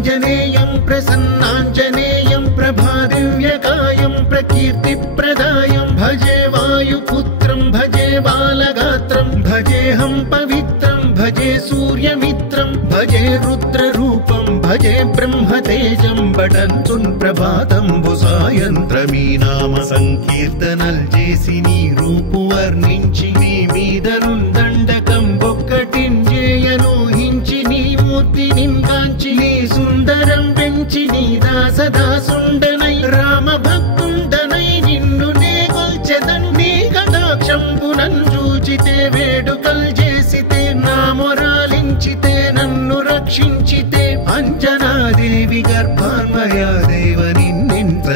శ్రీయాంజనేయం ప్రసన్నాంజనేయం ప్రభాదివ్యకాయం ప్రకీర్తిప్రదాయం భజే వాయుపుత్రం భజే బాలగాత్రం భజేహం పవిత్రం భజే సూర్యమిత్రం భజే రుద్రరూపం భజే బ్రహ్మతేజం బటంచున్ ప్రభాతంబు సాయంత్రమీ నామ సంకీర్తనల్ చేసి నీ రూపు వర్ణించి నీ మీదనుందండకం ఒక్కటింజేయను హించి నీ మూర్తి నింగాంచి నీ సుందరం పెంచి నీ దాసదాసుండనై రామ భక్తుండనై నిన్ను నే కొల్చెదన్ నీ కటాక్షంబునన్ చూచితే వేడుకల్ చేసితే నా మొరాలించితే నన్ను రక్షించితే అంజనాదేవి గర్భాన్మయా దేవ నిన్నెంత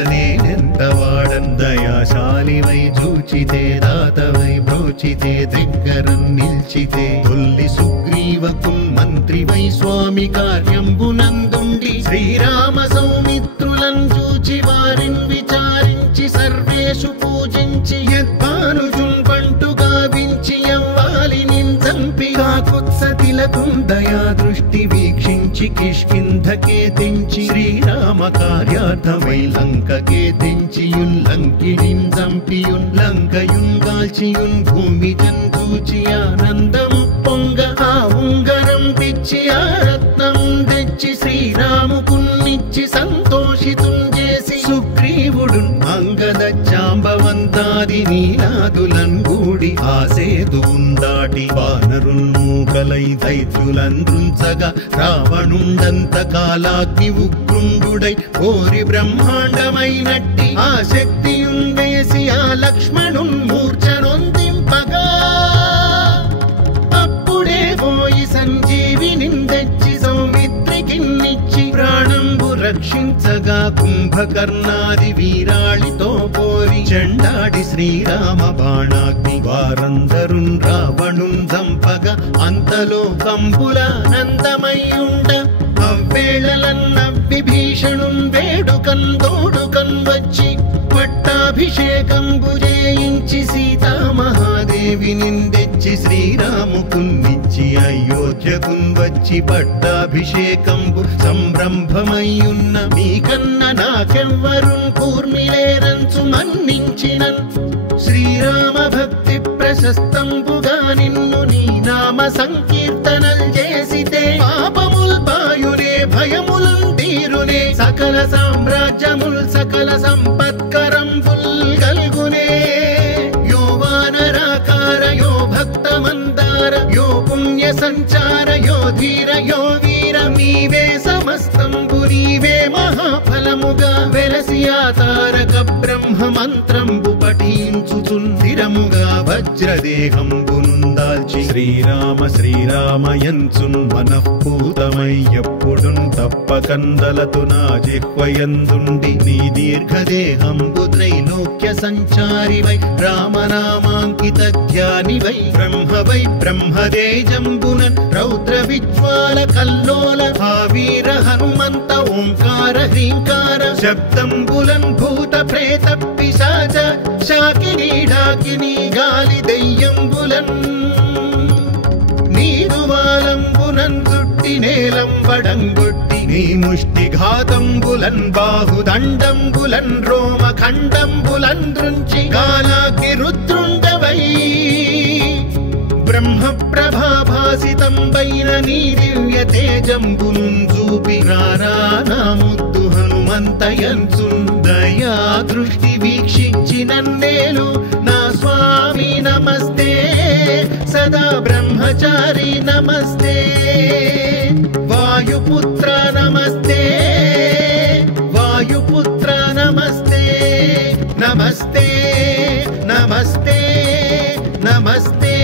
వాడందయాశాలివై చూచితే దాతవై బ్రోచితే దగ్గరం నిల్చితే తొల్లి సుగ్రీవకు మంత్రివై స్వామి కార్యంబునందుండి శ్రీరామ సౌమిత్రులను చూచి వారిని విచారించి సర్వేషు పూజించి యద్భానుజున్ పంటు గావించి యవ్వాలి నించంపి కాకుత్సతిలకుం దయా దృష్టి వీక్షించి కిష్కింధకే తెంచి శ్రీరామ కార్యార్థమై లంకకే తెంచియున్ లంకినిన్ చంపియున్ లంకయున్ గాల్చియున్ భూమి జంతూచి ఆనందం పొంగ ఆ ఉంగరం పిచ్చి ఆ రత్నం తెచ్చి శ్రీరాముకున్నిచ్చి సంతోషితుం చేసి సుగ్రీవుడు అంగద చాంబవంతాది నీలాదులన్ గూడి ఆసేదు ఉందాటి వానరుల్ మూకలై దైత్యులంద్రుంచగా రావణుండంత కాలాగ్ని ఉగ్రుండుడై కోరి బ్రహ్మాండమైనట్టి ఆ శక్తియున్ వేసి ఆ లక్ష్మణున్ మూర్ఛనొందింపగా అప్పుడే పోయి సంజీవిని తెచ్చి సౌమిత్రికిన్నిచ్చి ప్రాణంబు రక్షించగా కుంభకర్ణాది వీరాళితో పోరి చెండాడి శ్రీరామ బాణాగ్ని వారందరున్ రావణున్ చంపగా అంతలో కంబులానందమయ్యుండ అవ్వేళలన్న విభీషణున్ వేడుకన్ తోడుకన్ వచ్చి పట్టాభిషేకంబు చేయించి సీతామహాదేవి నిందెచ్చి శ్రీరాముకున్నిచ్చి అయోధ్యకున్ వచ్చి పట్టాభిషేకంబు సంరంభమయ్యున్న మీకన్న నాకెవ్వరున్ కూర్మిలేరంచు మన్నించినన్ శ్రీరామ భక్తి ప్రశస్తంబుగా నిన్ను నీ నామ సంకీర్తనల్ చేసితే పాపముల్ బాయునే భయములున్ తీరునే సకల సామ్రాజ్యముల్ సకల సంపత్కరంబుల్ గల్గునే యో వానరాకార యో భక్త మందార యో పుణ్య సంచార యో ధీర యో వీర నీవే సమస్తంబు నీవే మహాఫలముగా వెలసి ఆ తారక బ్రహ్మ మంత్రంబు పఠించుచుందిరముగా వజ్రదేహంబునుందాల్చి శ్రీరామ శ్రీరామయంచున్ మనఃపూతమై ఎప్పుడున్ తప్పకందలతు నా జిహ్వయందుండి నీ దీర్ఘదేహంబు త్రైలోక్య సంచారివై రామనామాంకిత ధ్యానివై బ్రహ్మవై బ్రహ్మదేజంబునన్ రౌద్ర విజ్వాల కల్లోల వీర హనుమంత ఓంకార హ్రీంకార శబ్దంబులన్ భూత ప్రేత పిశాచ శాకినీ ఢాకినీ గాలి దెయ్యంబులన్ నీరువాలంబునన్ చుట్టి నేలంబడంగొట్టి నీ ముష్టిఘాతంబులన్ బాహుదండంబులన్ రోమఖండంబులన్ దృంచి గాలాకి రుద్రుండవై బ్రహ్మ ప్రభాభాసితంబైన నీ దివ్య తేజంబునున్ చూపి రానా ముద్దు హనుమంతయంచున్ దయా దృష్టి వీక్షించి నన్నేలు నా స్వామి నమస్తే సదా బ్రహ్మచారి నమస్తే వాయుపుత్ర నమస్తే వాయుపుత్ర నమస్తే నమస్తే నమస్తే నమస్తే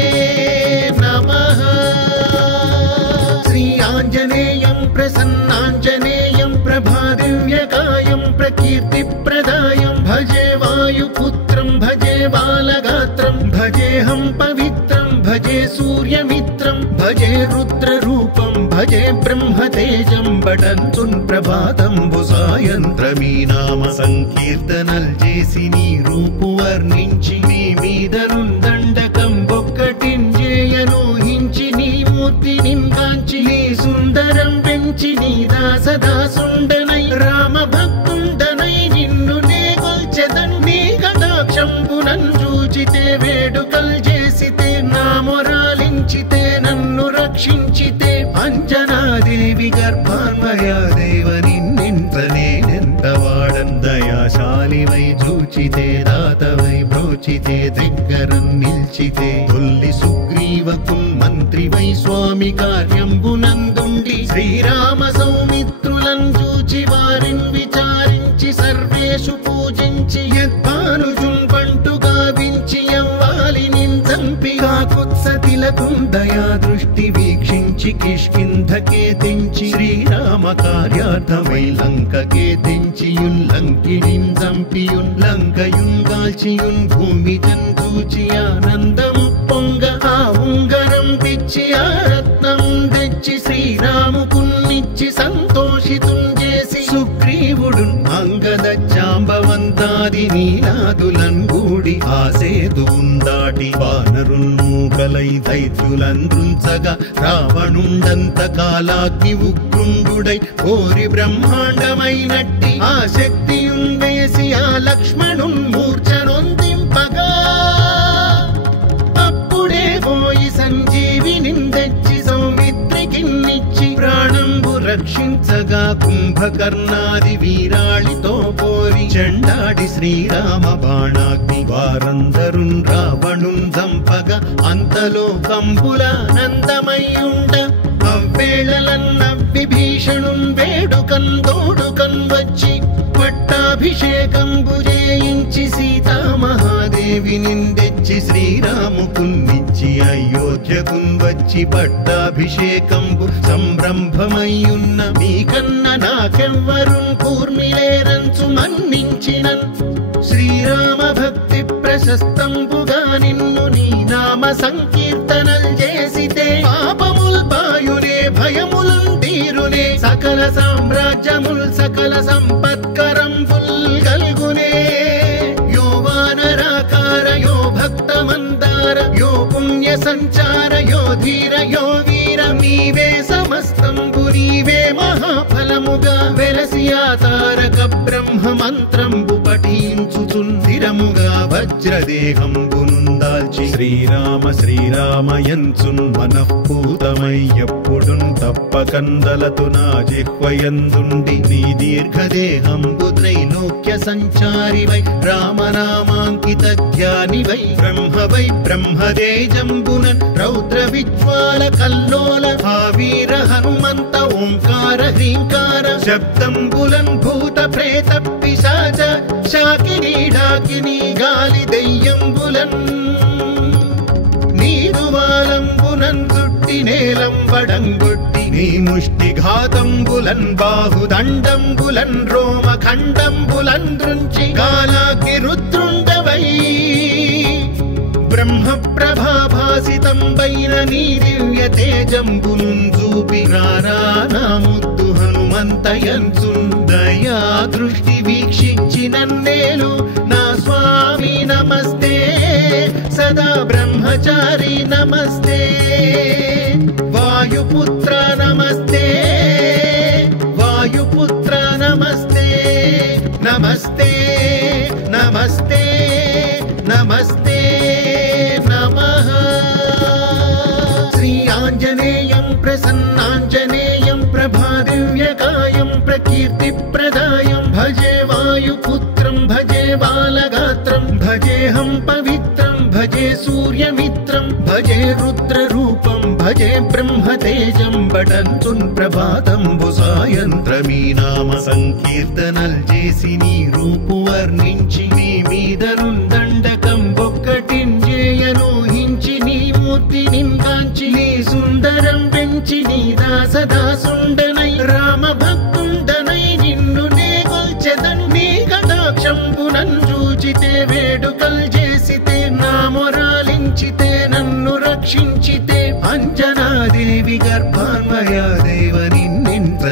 నమః శ్రీయాంజనేయం ప్రసన్నాంజనేయం ప్రభాదివ్యకాయం ప్రకీర్తిప్రదాయం భజే వాయుపుత్రం భజే బాలగాత్రం భజేహం పవిత్రం భజే సూర్యమిత్రం భజే రుద్రరూపం భజే బ్రహ్మతేజం బటంచున్ ప్రభాతంబు సాయంత్రమీ నామ సంకీర్తనల్ చేసి నీ రూపు వర్ణించి నీ మీదనుందండకం ఒక్కటింజేయను హించి నీ మూర్తి నింగాంచి నీ సుందరం మన్నించి నీ దాసదాసుండనై రామ భక్తుండనై నిన్ను నే కొల్చెదన్ నీ కటాక్షంబునన్ చూచితే వేడుకల్ చేసితే నా మొరాలించితే నన్ను రక్షించితే అంజనాదేవి గర్భాన్వయాదేవ నిన్నెంత వాడన్ దయాశాలివై చూచితే దాతవై బ్రోచితే దగ్గరం నిల్చితే తొల్లి సుగ్రీవకున్ మంత్రివై స్వామి కార్యంబునందుండి శ్రీరామ సౌమిత్రులను చూచి వారిని విచారించి సర్వేషు పూజించి యద్భానుజున్ బంటు గావించి యవ్వాలి నిందంపి కాకుత్సతిలకుం దయా దృష్టి వీక్షించి కిష్కింధకే తెంచి శ్రీరామ కార్యార్థమై లంకకే తెంచియున్ లంకినిన్ చంపియున్ లంకయున్ గాల్చియున్ భూమి జంతూచి ఆనందము పొంగ ఆ ఉంగరం పిచ్చి ఆ రత్నం తెచ్చి శ్రీరాముకున్నిచ్చి సంతోషితుం చేసి సుగ్రీవుడు అంగద జాంబవంతాది నీలాదులన్ గూడి ఆసేదు ఉందాటి వానరుల్ మూకలై దైత్యులందృంచగా రావణుండంత కాలాగ్ని ఉగ్రుండుడై కోరి బ్రహ్మాండమైనట్టి ఆ శక్తియున్ వేసి ఆ లక్ష్మణున్ మూర్ఛనొందింపగా అప్పుడే పోయి సంజీవిని తెచ్చి సౌమిత్రికిన్నిచ్చి ప్రాణంబు రక్షించగా కుంభకర్ణాది వీరాళితో పోరి చెండాడి శ్రీరామ బాణాగ్ని వారందరున్ రావణున్ చంపగా అంతలో కంబులానందమయ్యుండ అవ్వేళలన్న విభీషణున్ వేడుకన్ తోడుకన్ వచ్చి పట్టాభిషేకంబు చేయించి సీతామహాదేవిని తెచ్చి శ్రీరాముకున్నిచ్చి అయోధ్యకున్ వచ్చి పట్టాభిషేకంబు సంరంభమయ్యున్న మీకన్న నాకెవ్వరున్ కూర్మిలేరంచు మన్నించినన్ శ్రీరామ భక్తి ప్రశస్తంబుగా నిన్ను నీ నామ సంకీర్తనల్ చేసితే పాపముల్ బాయునే భయములున్ తీరునే సకల సామ్రాజ్యముల్ సకల సంపత్కరంబుల్ కల్గునే యో వానరాకార యో భక్త మందార యో పుణ్య సంచార యో ధీర యో వీర నీవే సమస్తంబు నీవే మహాఫలముగా వెలసి ఆ తారక బ్రహ్మ మంత్రంబు పఠించుచున్ స్థిరముగా వజ్రదేహంబునుందాల్చి శ్రీరామ శ్రీరామయంచున్ మనఃపూతమై ఎప్పుడున్ తప్పకందలతు నా జిహ్వయందుండి నీ దీర్ఘదేహంబు త్రైలోక్య సంచారివై రామనామాంకిత ధ్యానివై బ్రహ్మవై బ్రహ్మదేజంబునన్ రౌద్ర విజ్వాల కల్లోల వీర హనుమంత ఓంకార హ్రీంకార శబ్దంబులన్ భూత ప్రేత పిశాచ శాకిని డాకిని గాలి దెయ్యంబులన్ నీదువాలంబునన్ చుట్టి నేలంబడంగొట్టి నీ ముష్టి ఘాతంబులన్ బాహుదండంబులన్ రోమ ఖండంబులన్ దృంచి కాలాకి రుద్రుండవై బ్రహ్మ ప్రభాభాసితంబైన నీ దివ్య తేజంబునున్ చూపి రానా ముద్దు హనుమంతయంచున్ దయా దృష్టి వీక్షించి నన్నేలు నా స్వామి నమస్తే సదా బ్రహ్మచారి నమస్తే వాయుపుత్ర నమస్తే వాయుపుత్ర నమస్తే నమస్తే నమస్తే నమస్తే నమః శ్రీ ఆంజనేయం ప్రసన్నాంజనేయం ప్రభాదివ్యకాయం ప్రకీర్తిప్రదాయం భజే వాయుపుత్రం భజే బాలగాత్రం భజేహం పవిత్రం భజే సూర్యమిత్రం భజే రుద్రరూపం భజే బ్రహ్మతేజం బటంచున్ ప్రభాతంబు సాయంత్రమీ నామ సంకీర్తనల్ చేసి నీ రూపు వర్ణించి నీ మీదనున్ దండకం ఒక్కటింజేయనూహించి నీ మూర్తి నింగాంచి నీ సుందరం పెంచి నీ దాసదాసుండనై రామ భక్తుండనై నిన్ను నే కొల్చెదన్ నీ కటాక్షంబునన్ చూచితే వేడుకల్ చేసితే నా మొరాలించితే నన్ను రక్షించితే అంజనాదేవి గర్భాన్వయాదేవ నిన్నెంత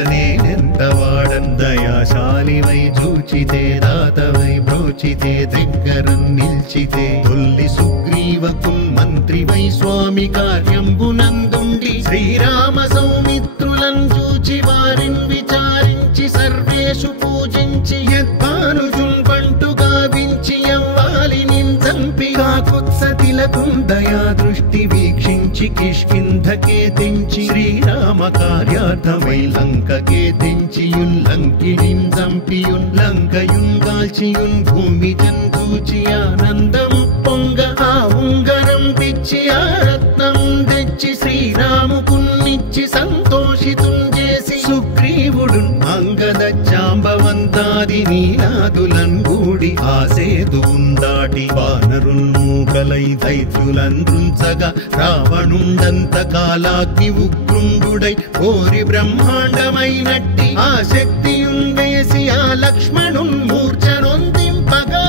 వాడన్ దయాశాలివై చూచితే దాతవై బ్రోచితే దగ్గరం నిల్చితే తొల్లి సుగ్రీవకున్ మంత్రివై స్వామి కార్యంబునందుండి శ్రీరామ సౌమిత్రుల సౌమిత్రులను చూచి వారిని విచారించి సర్వేషు పూజించి యద్భానుజున్ బంటు గావించి యవ్వాలిని చంపి కాకుత్సతిలకుం దయా దృష్టి వీక్షించి కిష్కింధకే తెంచి శ్రీరామ కార్యార్థమై లంకకే తెంచియున్ లంకిణిం చంపియున్ లంకయున్ గాల్చియున్ భూమి జంతూచి ఆనందము పొంగ ఆ ఉంగరం పిచ్చి ఆ రత్నం తెచ్చి శ్రీరాముకున్నిచ్చి సంతోషితుం చేసి సుగ్రీవుడు అంగద జాంబవంతాది నీలాదులన్ గూడి ఆ సేతువున్ దాటి వానరున్ మూకలై దైత్యులందృంచగా రావణుండంత కాలాగ్ని ఉగ్రుండుడై కోరి బ్రహ్మాండమైనట్టి ఆ శక్తియున్ వేసి ఆ లక్ష్మణున్ మూర్ఛనొందింపగా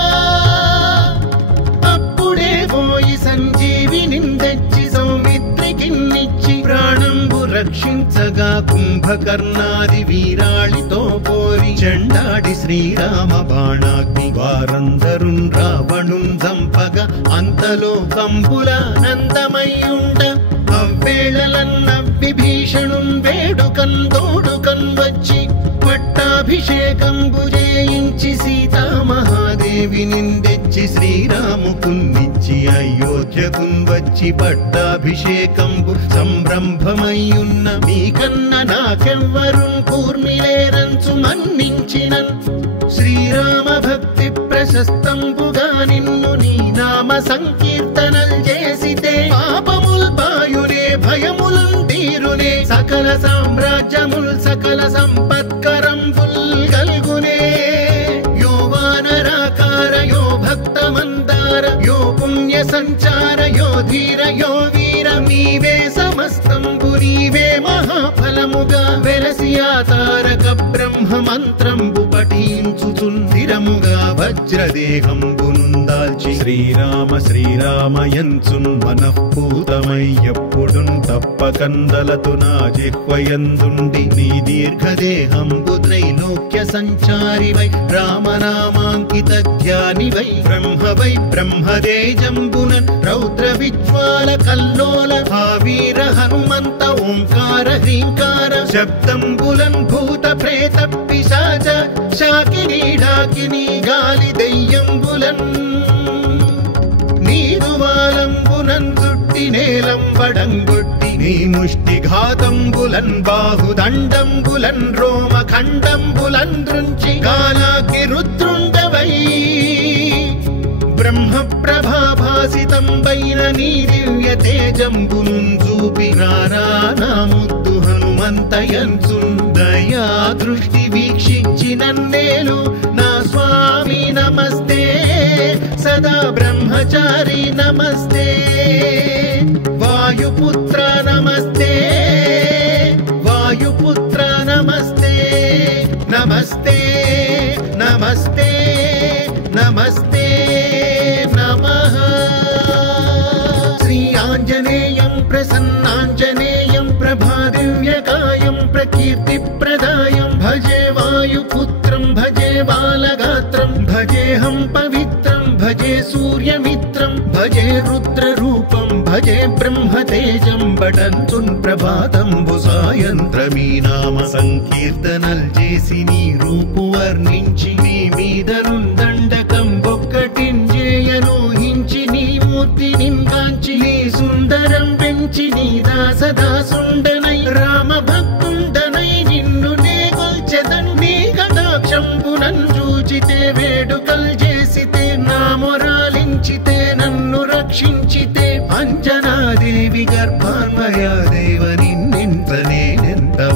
అప్పుడే పోయి సంజీవిని తెచ్చి సౌమిత్రికిన్నిచ్చి ప్రాణంబు రక్షించగా కుంభకర్ణాది వీరాళితో పోరి చెండాడి శ్రీరామ బాణాగ్ని వారందరున్ రావణున్ చంపగా అంతలో కంబుల నందమయ్యుండ అవ్వేళలన్న విభీషణున్ వేడుకన్ తోడుకన్ వచ్చి పట్టాభిషేకంబు చేయించి సీతామహాదేవిని తెచ్చి శ్రీరాముకున్నిచ్చి అయోధ్యకున్ వచ్చి పట్టాభిషేకంబు సంరంభమయ్యున్న మీకన్న నాకెవ్వరున్ కూర్మిలేరంచు మన్నించినన్ శ్రీరామ భక్తి ప్రశస్తంబుగా నిన్ను నీ నామ సంకీర్తనల్ చేసితే పాపముల్ పాయునే భయములున్ తీరునే సకల సామ్రాజ్యముల్ సకల సంపత్కరంబుల్ కల్గునే యో వానరాకార యో భక్త మందార యో పుణ్య సంచార యో ధీర యో వీర నీవే సమస్తంబు నీవే మహాఫలముగా వెలసి ఆ తారక బ్రహ్మ మంత్రంబు పఠించుచున్ స్థిరముగా వజ్రదేహంబునుందాల్చి శ్రీరామ శ్రీరామయంచున్ మనఃపూతమై ఎప్పుడున్ తప్పకందలతు నా జిహ్వయందుండి నీ దీర్ఘదేహంబు త్రైలోక్య సంచారివై రామనామాంకిత ధ్యానివై బ్రహ్మవై బ్రహ్మదేజంబునన్ రౌద్ర విజ్వాల కల్లోల వీర హనుమంత ఓంకార హ్రీంకార శబ్దంబులన్ భూత ప్రేత పిశాచ శాకినీ డాకినీ గాలి దెయ్యంబులన్ నీదువాలంబునన్ చుట్టి నేలంబడంగొట్టి నీ ముష్టి ఘాతంబులన్ బాహుదండంబులన్ రోమ ఖండంబులన్ దృంచి కాలాగ్ని రుద్రుండవై బ్రహ్మ ప్రభాభాసితంబైన నీ దివ్య తేజంబునున్ చూపి రారా నా ముద్దు హనుమంతయంచున్ దయా దృష్టి వీక్షించి నన్నేలు నా స్వామి నమస్తే సదా బ్రహ్మచారి నమస్తే వాయుపుత్ర నమస్తే వాయుపుత్ర నమస్తే నమస్తే నమస్తే నమస్తే నమః శ్రీ ఆంజనేయం ప్రసన్నాంజనేయం ప్రభాదివ్యకాయం ప్రకీర్తిప్రదాయం భజే వాయుపుత్రం భజే బాలగాత్రం భజేహం పవిత్రం భజే సూర్యమిత్రం భజే రుద్రరూపం భజే బ్రహ్మతేజం బటంచున్ ప్రభాతంబు సాయంత్రమీ నామ సంకీర్తనల్ చేసి నీ రూపు వర్ణించి నీ మీదనున్ దండకం బొక్కటింజేయనూహించి నీ మూర్తి నింగాంచి నీ సుందరం పెంచి నీ దాసదాసుండనై రామ భక్తుండనై నిన్ను నే కొల్చెదన్ నీ కటాక్షంబునన్ చూచితే వేడుకల్ చేసితే నా మొరాలించితే నన్ను రక్షించితే అంజనాదేవి గర్భాన్వయా దేవ నిన్నెంత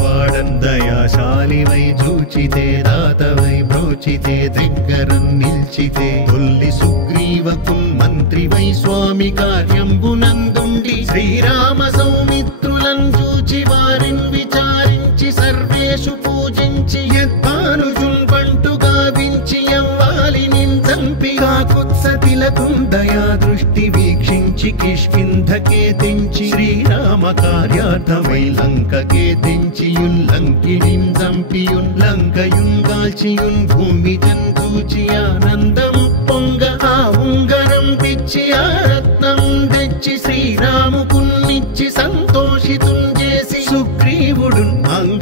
వాడన్ దయాశాలివై చూచితే దాతవై బ్రోచితే దగ్గరన్ నిల్చితే తొల్లి సుగ్రీవకున్ మంత్రివై స్వామి కార్యంబునందుండి శ్రీరామ సౌమిత్రులను చూచి వారిని విచారించి సర్వేషు పూజించి యద్భానుజున్ బంటు గావించి యవ్వాలిని చంపి కాకుత్సతిలకుం దయా దృష్టి వీక్షించి కిష్కింధకే తెంచి శ్రీరామ కార్యార్థమై లంకకే తెంచియున్ లంకిణిం చంపియున్ లంకయున్ గాల్చియున్ భూమి జంతూచి ఆనందము పొంగ ఆ ఉంగరం పిచ్చి ఆ రత్నం తెచ్చి శ్రీరాముకున్నిచ్చి సంతోషితుం చేసి సుగ్రీవుడు అంగ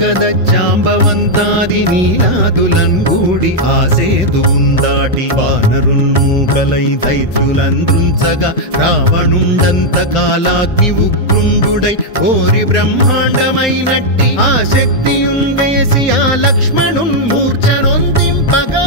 జాంబవంతాది నీలాదులన్గూడి ఆసేదువుందాటి వానరున్మూకలై దైత్యులందృంచగా రావణుండంత కాలాగ్ని ఉగ్రుండుడై కోరి బ్రహ్మాండమైనట్టి ఆ శక్తియున్ వేసి ఆ లక్ష్మణున్ మూర్ఛనొందింపగా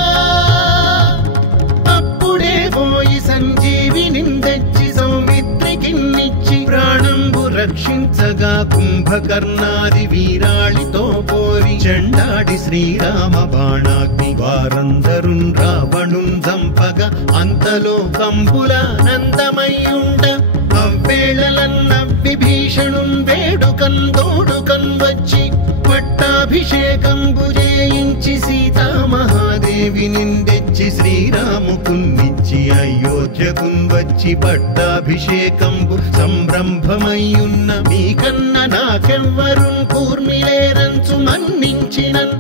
అప్పుడే పోయి సంజీవిని తెచ్చి సౌమిత్రికిన్నిచ్చి ప్రాణంబు రక్షించగా కుంభకర్ణాది వీరాళితో పోరి చెండాడి శ్రీరామ బాణాగ్ని వారందరున్ రావణున్ చంపగా అంతలో కంబులానందమయ్యుండ అవ్వేళలన్న విభీషణున్ వేడుకన్ తోడుకన్ వచ్చి పట్టాభిషేకంబు చేయించి సీతామహాదేవి నిందెచ్చి శ్రీరాముకున్నిచ్చి అయోధ్యకున్ వచ్చి పట్టాభిషేకంబు సంరంభమయ్యున్న మీకన్న నాకెవ్వరున్ కూర్మిలేరంచు మన్నించినన్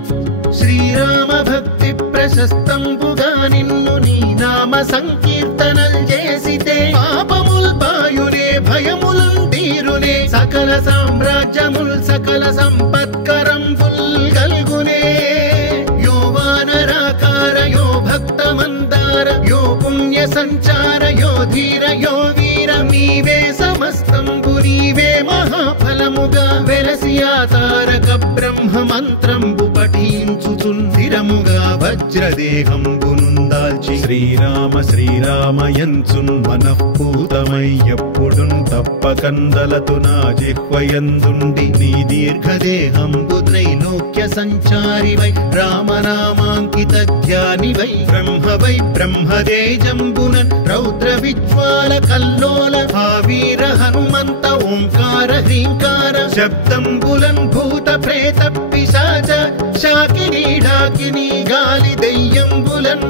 శ్రీరామ భక్తి ప్రశస్తంబుగా నిన్ను నీ నామ సంకీర్తనల్ చేసితే పాపముల్ బాయునే భయముల్ తీరునే సకల సామ్రాజ్యముల్ సకల సంపత్కరంబుల్ గల్గునే యో వానరాకార యో భక్త మందార యో పుణ్య సంచార యో ధీర యో వీర నీవే సమస్తంబు నీవే మహాఫలముగా వెలసి ఆ తారక బ్రహ్మ మంత్రంబు పఠించుచున్ స్థిరముగా వజ్రదేహంబునుందాల్చి శ్రీరామ శ్రీరామయంచున్ మనఃపూతమై ఎప్పుడున్ తప్పకందలతు నా జిహ్వయందుండి నీ దీర్ఘదేహంబు త్రైలోక్య సంచారివై రామనామాంకిత ధ్యానివై బ్రహ్మవై బ్రహ్మదేజంబునన్ రౌద్ర విజ్వాల కల్లోల భావీర హనుమంత ఓంకార హ్రీంకార శబ్దంబులన్ భూత ప్రేత పిశాచ శాకినీ డాకినీ గాలి దెయ్యంబులన్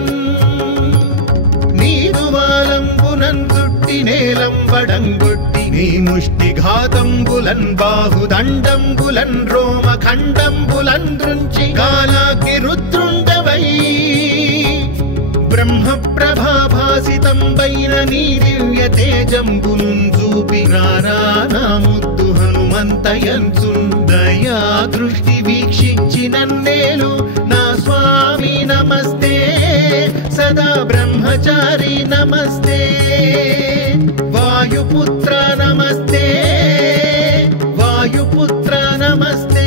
నీదువాలంబునన్ చుట్టి నేలంబడంగొట్టి నీ ముష్టిఘాతంబులన్ బాహుదండంబులన్ రోమఖండంబులన్ దృంచి కాలాగ్ని రుద్రుండవై బ్రహ్మ ప్రభాభాసితంబైన నీ దివ్య తేజంబునున్ చూపి రారా నా ముద్దు హనుమంతయంచున్ దయా దృష్టి వీక్షించి నన్నేలు నా స్వామి నమస్తే సదా బ్రహ్మచారి నమస్తే వాయుపుత్ర నమస్తే వాయుపుత్ర నమస్తే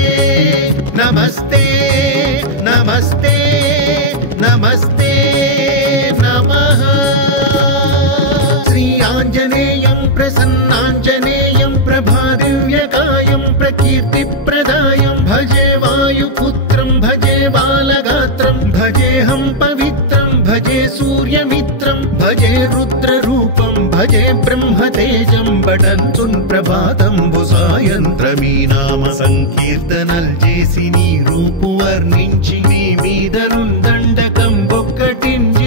నమస్తే నమస్తే నమస్తే నమః శ్రీ ఆంజనేయం ప్రసన్నాంజనేయం ప్రభాదివ్యకాయం ప్రకీర్తిప్రదాయం భజే వాయుపుత్రం భజే బాలగాత్రం భజేహం పవిత్రం భజే సూర్యమిత్రం భజే రుద్రరూపం భజే బ్రహ్మతేజం బడంచున్ ప్రభాతంబు సాయంత్రమీ నామ సంకీర్తనల్ చేసి నీ రూపు వర్ణించి నీ మీదనున్ దండకం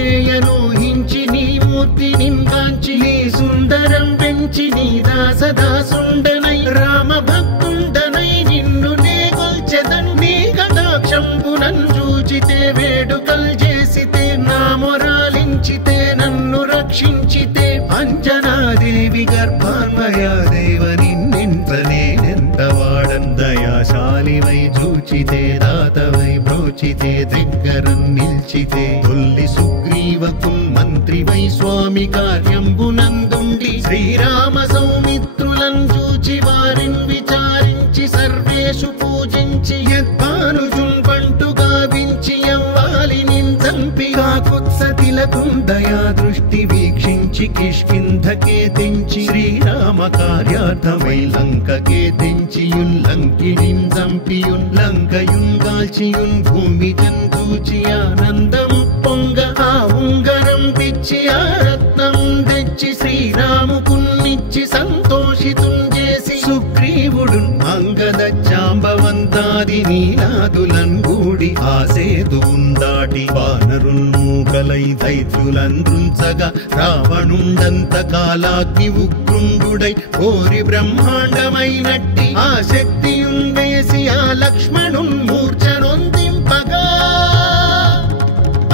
ఒక్కటింజేయనూహించి నీ మూర్తి నింగాంచి నీ సుందరం పెంచి నీ దాసదాసుండనై రామ భక్తుండనై నిన్ను నే కొల్చెదన్ నీ కటాక్షంబునన్ చూచితే వేడుకల్ చేసితే నా మొరాలించితే నన్ను రక్షించితే అంజనాదేవి గర్భాన్వయా దేవ నిన్నెంత నేనెంత వాడన్ దయాశాలివై చూచితే దాతవై బ్రోచితే దగ్గరం నిల్చితే తొల్లి సుగ్రీవకున్ మంత్రివై స్వామి కార్యంబునందుండి శ్రీరామ సౌమిత్రులను చూచి వారిని విచారించి సర్వేషు పూజించి యద్భానుజున్ పంటు గావించి యవ్వాలిని చంపి కాకుత్సతిలకున్ దయా దృష్టి వీక్షించి కిష్కింధకే తెంచి శ్రీరామ కార్యార్థమై లంకకే తెంచియున్ లంకిణిన్ చంపియున్ లంకయున్ గాల్చియున్ భూమి జంతూచి ఆనందం పొంగ ఆ ఉంగరం పిచ్చి ఆ రత్నం తెచ్చి శ్రీరాముకున్నిచ్చి సంతోషితున్ చేసి సుగ్రీవుడు అంగద జాంబవంతాది నీలాదులన్గూడి ఆసేదువుందాటి వానరున్మూకలై దైత్యులందృంచగా రావణుండంత కాలాగ్ని ఉగ్రుండుడై కోరి బ్రహ్మాండమైనట్టి ఆ శక్తియున్ వేసి ఆ లక్ష్మణున్ మూర్ఛనొందింపగా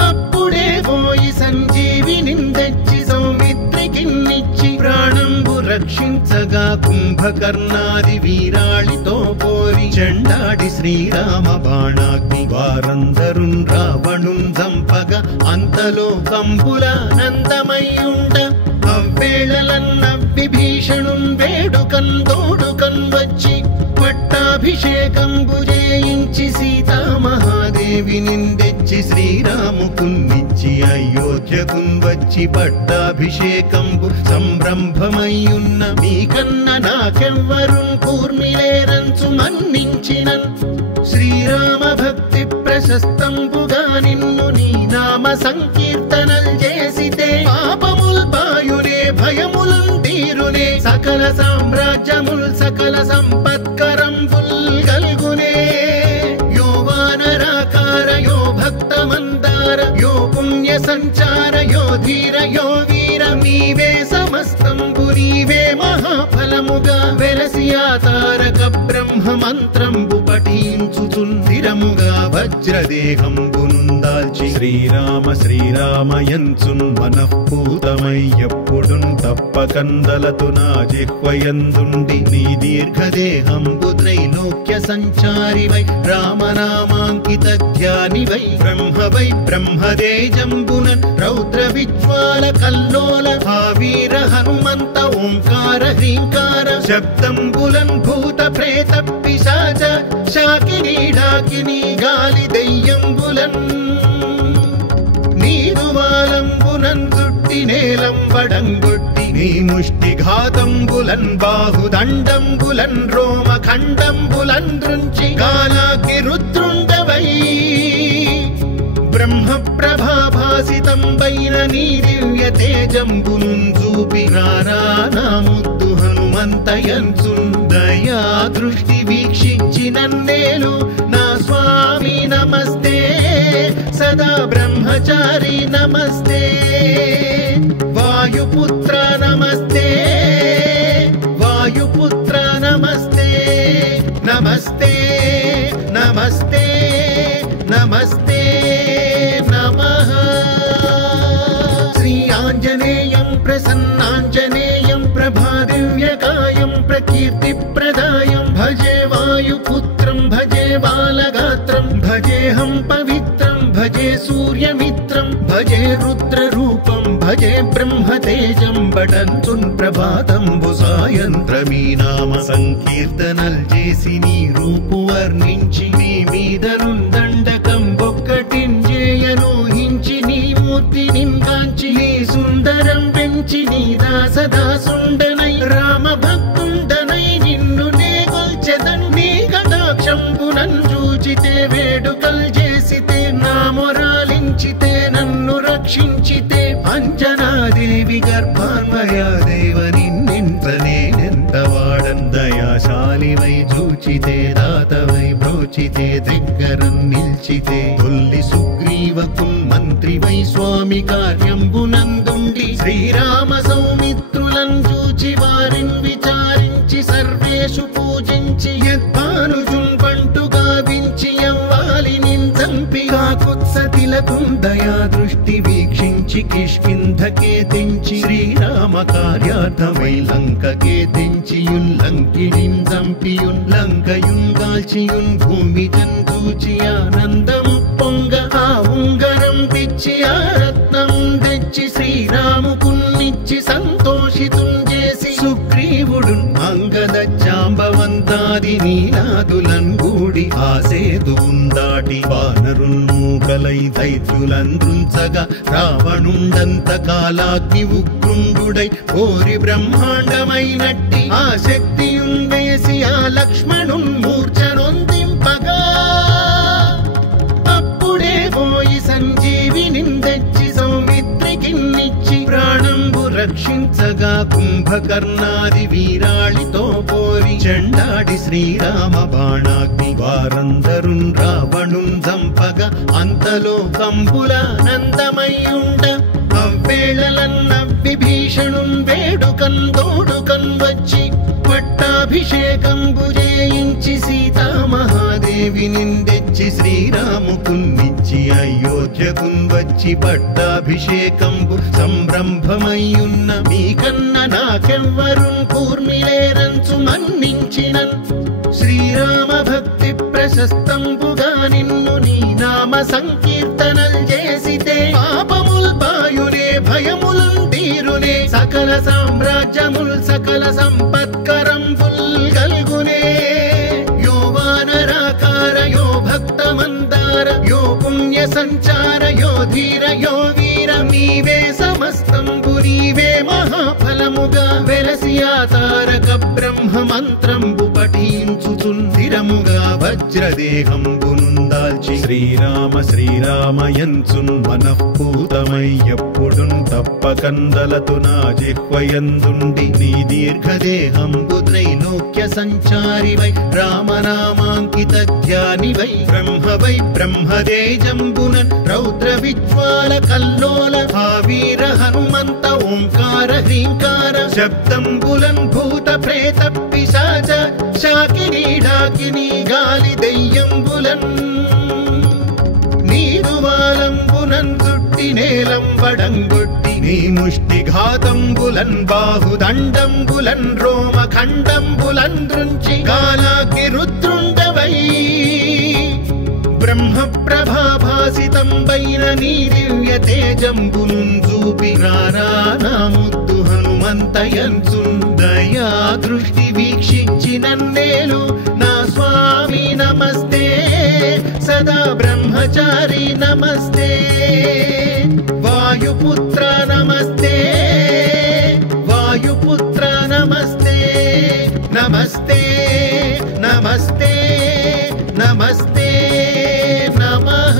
అప్పుడే పోయి సంజీవిని తెచ్చి సౌమిత్రికిన్నిచ్చి ప్రాణంబు రక్షించగా కుంభకర్ణాది వీరాళితో పోరి పోరి చెండాడి శ్రీరామ బాణాగ్ని వారందరున్ రావణున్ చంపగా అంతలో కంపులానందమయ్యుండ అవ్వేళలన్న విభీషణున్ వేడుకన్ తోడుకన్ వచ్చి పట్టాభిషేకంబు చేయించి సీతామహాదేవి నిందెచ్చి శ్రీరాముకున్నిచ్చి అయోధ్యకున్ వచ్చి పట్టాభిషేకంబు సంరంభమయ్యున్న మీకన్న నాకెవ్వరున్ కూర్మిలేరంచు మన్నించినన్ శ్రీరామ భక్తి ప్రశస్తంబుగా నిన్ను నీ నామ సంకీర్తనల్ చేసితే పాపముల్ బాయునే భయములున్ తీరునే సకల సామ్రాజ్యముల్ సకల సంపత్కరంబుల్ గల్గునే యో వానరాకార యో భక్త మందార యో పుణ్య సంచార యో ధీర యో వీర నీవే సమస్తంబు నీవే మహాఫలముగా వెలసి ఆ తారక బ్రహ్మ మంత్రంబు పఠించుచుందిరముగా వజ్రదేహంబునుందాల్చి శ్రీరామ శ్రీరామయంచున్ మనఃపూతమై ఎప్పుడున్ తప్పకందలతు నా జిహ్వయందుండి నీ దీర్ఘదేహంబు త్రైలోక్య సంచారివై రామనామాంకిత ధ్యానివై బ్రహ్మవై బ్రహ్మదేజంబునన్ రౌద్ర విజ్వాల కల్లోల భావీర హనుమంత ఓంకార హ్రీంకార శబ్దంబులన్ భూత ప్రేత పిశాచ శాకినీ డాకినీ గాలి దెయ్యంబులన్ నీరువాలంబునన్ చుట్టి నేలంబడంగొట్టి నీ ముష్టిఘాతంబులన్ బాహుదండంబులన్ రోమ ఖండంబులన్ దృంచి కాలాగ్ని రుద్రుండవై బ్రహ్మ ప్రభాభాసితంబైన నీ దివ్య తేజంబునున్ చూపి రారా నా ముద్దు హనుమంతయంచున్ దయా దృష్టి వీక్షించి నన్నేలు నా స్వామి నమస్తే సదా బ్రహ్మచారి నమస్తే వాయుపుత్ర నమస్తే వాయుపుత్ర నమస్తే నమస్తే నమస్తే నమస్తే నమః శ్రీ ఆంజనేయం ప్రసన్నాంజనేయం ప్రభాదివ్యకాయం ప్రకీర్తిప్రదాయం భజే వాయుపుత్రం భజే బాలగాత్రం భజేహం పవిత్రం భజే సూర్యమిత్రం భజే రుద్రరూపం భజే బ్రహ్మతేజం బడంతున్ ప్రభాతంబు సాయంత్రమీ నామ సంకీర్తనల్ చేసి నీ రూపు వర్ణించి నీ మీదనున్ దండకం ఒక్కటింజేయనూహించి నీ మూర్తి నింగాంచి నీ సుందరం పెంచి నీ దాసదాసుండనై రామ భక్తుండనై నిన్ను నే గొల్చెదన్ నీ కటాక్షంబునన్ చూచితే వేడుకల్ చేసితే నా మొరాలించితే నన్ను రక్షించితే అంజనాదేవి గర్భాన్మయా దేవ నిన్నెంత వాడన్ దయాశాలివై చూచితే దాతవై బ్రోచితే దగ్గరం నిల్చితే కొల్లి సుగ్రీవకున్ మంత్రివై స్వామి కార్యంబునందుండి శ్రీరామ సౌమిత్రులను చూచి వారిన్ విచారించి సర్వేషు పూజించి యద్భానుజున్ పంటు గావించి యవ్వాలి నించంపి కాకుత్సతిలకున్ దయా దృష్టి వీక్షించి కిష్కింధకే తెంచి శ్రీరామ కార్యార్థమై లంకకే తెంచియున్ లంకినిన్ చంపియున్ లంకయున్ గాల్చియున్ భూమి జంతూచి ఆనందం పొంగ ఆ ఉంగరం పిచ్చి ఆ రత్నం తెచ్చి శ్రీరాముకున్నిచ్చి సంతోషితున్ చేసి సుగ్రీవుడు అంగద జాంబవంతాది నీనాదులన్ గూడి ఆసేతువున్ దాటి వానరున్ మూకలై దైత్యులందృంచగా రావణుండంత కాలాగ్ని ఉగ్రుండుడై కోరి బ్రహ్మాండమైనట్టి ఆ శక్తియున్ వేసి ఆ లక్ష్మణున్ మూర్ఛనొందింపగా అప్పుడే పోయి సంజీవినిన్ తెచ్చి సౌమిత్రికిన్నిచ్చి ప్రాణంబు రక్షించగా కుంభకర్ణాది వీరాళితో పోరి చెండాడి శ్రీరామ బాణాగ్ని వారందరున్ రావణున్ చంపగా అంతలో కంపులానందమయ్యుండ అవ్వేళలన్న విభీషణున్ వేడుకన్ తోడుకన్ వచ్చి పట్టాభిషేకంబు చేయించి సీతామహాదేవి నిందెచ్చి శ్రీరాముకున్నిచ్చి అయోధ్యకున్ వచ్చి పట్టాభిషేకంబు సంరంభమయ్యున్న మీకన్న నాకెవ్వరున్ కూర్మిలేరంచు మన్నించినన్ శ్రీరామ ప్రశస్తంబుగా నిన్ను నీ నామ సంకీర్తనల్ చేసితే పాపముల్ బాయునే భయములున్ తీరునే సకల సామ్రాజ్యముల్ సకల సంపత్కరంబుల్ గల్గునే యో వానరాకార యో భక్త మందార యో పుణ్య సంచార యో ధీర యో వీర నీవే సమస్తంబు నీవే మహాఫలముగా వెలసియా తారక బ్రహ్మ మంత్రంబు పఠించుచుందిరముగా వజ్రదేహంబునుందాల్చి శ్రీరామ శ్రీరామయంచున్ మనఃపూతమై ఎప్పుడున్ తప్పకందలతు నా జిహ్వయందుండి నీ దీర్ఘదేహంబు త్రైలోక్య సంచారివై రామనామాంకిత ధ్యానివై బ్రహ్మదేజంబునన్ రౌద్ర విజ్వాల కల్లోల వీర హనుమంత ఓంకార హ్రీంకార శబ్దంబులన్ భూత ప్రేత పిశాచ శాకినీ ఢాకినీ గాలి దెయ్యంబులన్ నీరువాలంబునన్ చుట్టి నేలంబడంగొట్టి నీ ముష్టిఘాతంబులన్ బాహుదండంబులన్ రోమఖండంబులన్ దృంచి గాలాకి రుద్రుండవై బ్రహ్మ ప్రభాభాసితంబైన నీ దివ్య తేజంబునున్ చూపి రానా ముద్దు హనుమంతయంచున్ దయా దృష్టి వీక్షించి నన్నేలు నా స్వామి నమస్తే సదా బ్రహ్మచారి నమస్తే వాయుపుత్ర నమస్తే వాయుపుత్ర నమస్తే నమస్తే నమస్తే నమస్తే నమః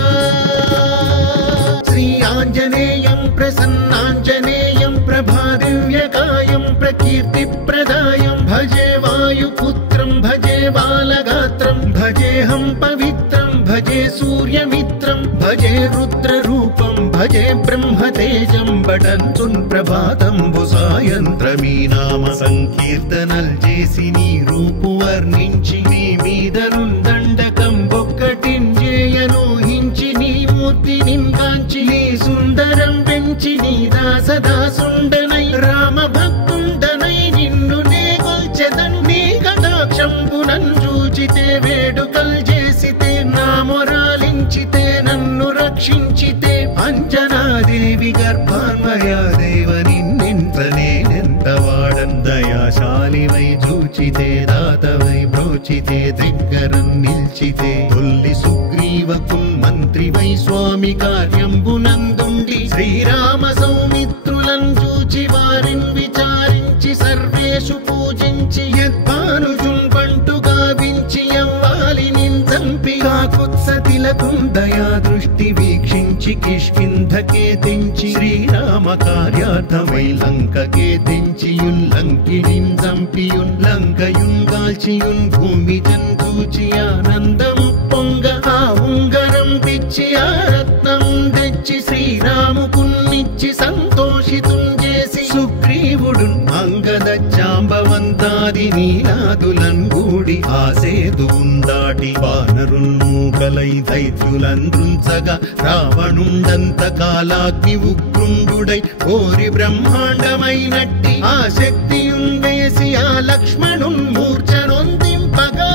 శ్రీ ఆంజనేయం ప్రసన్నాంజనేయం ప్రభాదివ్యకాయం ప్రకీర్తిప్రదాయం భజే వాయుపుత్రం భజే బాలగాత్రం భజేహం పవిత్రం భజే సూర్యమిత్రం భజే రుద్రరూపం భజే బ్రహ్మతేజం బడంచున్ ప్రభాతంబు సాయంత్రమీ నామ సంకీర్తనల్ చేసి నీ రూపు వర్ణించి నీ మీదనుందండకం ఒక్కటింజేయనూహించి నీ మూర్తి నింగాంచి నీ సుందరం పెంచి నీ దాసదాసుండనై రామ భక్తుండనై నిన్ను నే గొల్చెదన్ నీ కటాక్షంబునన్ చూచితే వేడుకల్ చేసితే నా మొరాలించితే నన్ను రక్షించితే అంజనాదేవి గర్భాన్వయా దేవ నిన్నెంత నేనెంత వాడన్ దయాశాలివై చూచితే దాతవై బ్రోచితే దగ్గరం నిల్చితే తొల్లి సుగ్రీవకున్ మంత్రివై స్వామి కార్యంబునందుండి శ్రీరామ సౌమిత్రులను చూచి వారిన్ విచారించి సర్వేషు పూజించి యద్భానుజున్ బంటు గావించి యవ్వాలి నిందంపి కాకుత్సతిలకుం దయా దృష్టి వీక్షించి కిష్కింధకే తెంచి శ్రీరామ కార్యార్థమై లంకకే తెంచియున్ లంకిణిన్ చంపియున్ లంకయున్ గాల్చియున్ భూమి జంతూచి ఆనందం పొంగ ఆ ఉంగరం పిచ్చి ఆ రత్నం తెచ్చి శ్రీరాముకున్నిచ్చి సంతోషితున్ చేసి సుగ్రీవుడు అంగద జాంబవంతాది నీలాదులన్ గూడి ఆసేతువున్ దాటి వానరున్ మూకలై దైత్యులందృంచగా రావణుండంత కాలాగ్ని ఉగ్రుండుడై కోరి బ్రహ్మాండమైనట్టి ఆ శక్తియున్ వేసి ఆ లక్ష్మణున్ మూర్ఛనొందింపగా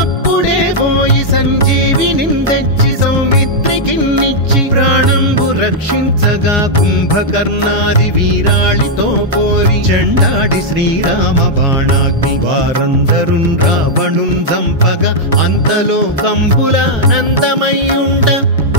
అప్పుడే పోయి సంజీవినిన్ తెచ్చి సౌమిత్రికిన్నిచ్చి ప్రాణంబు రక్షించగా కుంభకర్ణాది వీరాళితో పోరి చెండాడి శ్రీరామ బాణాగ్ని వారందరున్ రావణున్ చంపగా అంతలో కంపులానందమయ్యుండ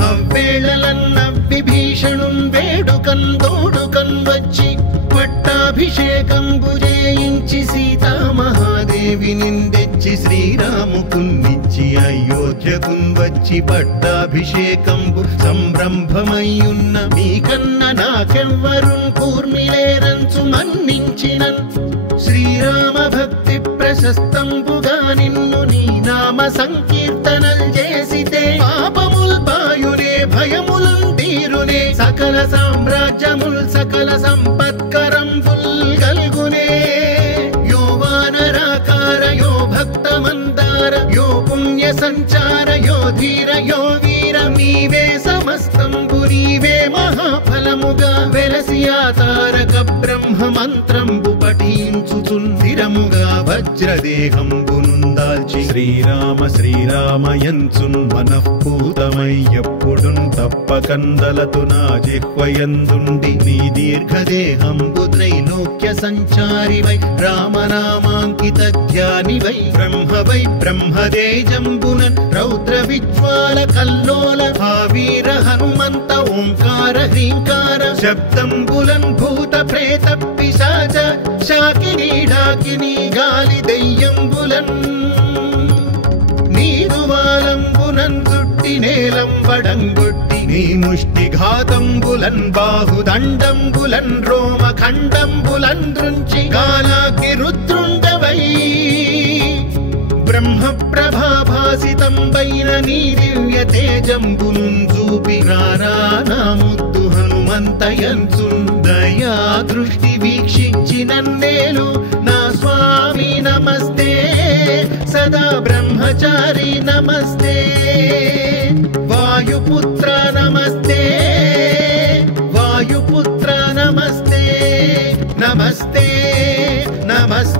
అవ్వేళలన్న విభీషణున్ వేడుకన్ తోడుకన్ వచ్చి పట్టాభిషేకంబు చేయించి సీతామహాదేవి నిందెచ్చి శ్రీరాముకున్నిచ్చి అయోధ్యకున్ వచ్చి పట్టాభిషేకంబు సంరంభమయ్యున్న మీకన్న నాకెవ్వరున్ కూర్మిలేరంచు మన్నించినన్ శ్రీరామ భక్తి ప్రశస్తంబుగా నిన్ను నీ నామ సంకీర్తనల్ చేసితే పాపముల్ బాయునే భయములున్ తీరునే సకల సామ్రాజ్యముల్ సకల సంపత్కరంబుల్ గల్గునే యో వానరాకార యో భక్త మందార యో పుణ్య సంచార యో ధీర యో వీర నీవే సమస్తంబు నీవే మహాఫలముగా వెలసియా తారక బ్రహ్మ మంత్రంబు పఠించుచుందిరముగా వజ్రదేహంబునుందాల్చి శ్రీరామ శ్రీరామయంచున్ మనఃపూతమై ఎప్పుడున్ తప్పకందలతు నా జిహ్వయందుండి నీ దీర్ఘదేహంబు త్రైలోక్య సంచారివై రామనామాంకిత ధ్యానివై బ్రహ్మదేజంబునన్ రౌద్ర విజ్వాల కల్లోల భావీర హనుమంత ఓంకార హ్రీంకార శబ్దంబులన్ భూత ప్రేత పిశాచ శాకినీ డాకినీ గాలి దెయ్యంబులన్ నీదువాలంబునన్ చుట్టి నేలంబడంగొట్టి నీ ముష్టిఘాతంబులన్ బాహుదండంబులన్ రోమఖండంబులన్ దృంచి గాలాకి రుద్రుండవై బ్రహ్మ ప్రభాభాసితంబైన నీ దివ్య తేజంబును చూపి రానా ముద్దు హనుమంతయంచున్ దయా దృష్టి వీక్షించినన్నేలు నా స్వామి నమస్తే సదా బ్రహ్మచారి నమస్తే వాయుపుత్ర నమస్తే వాయుపుత్ర నమస్తే నమస్తే నమస్తే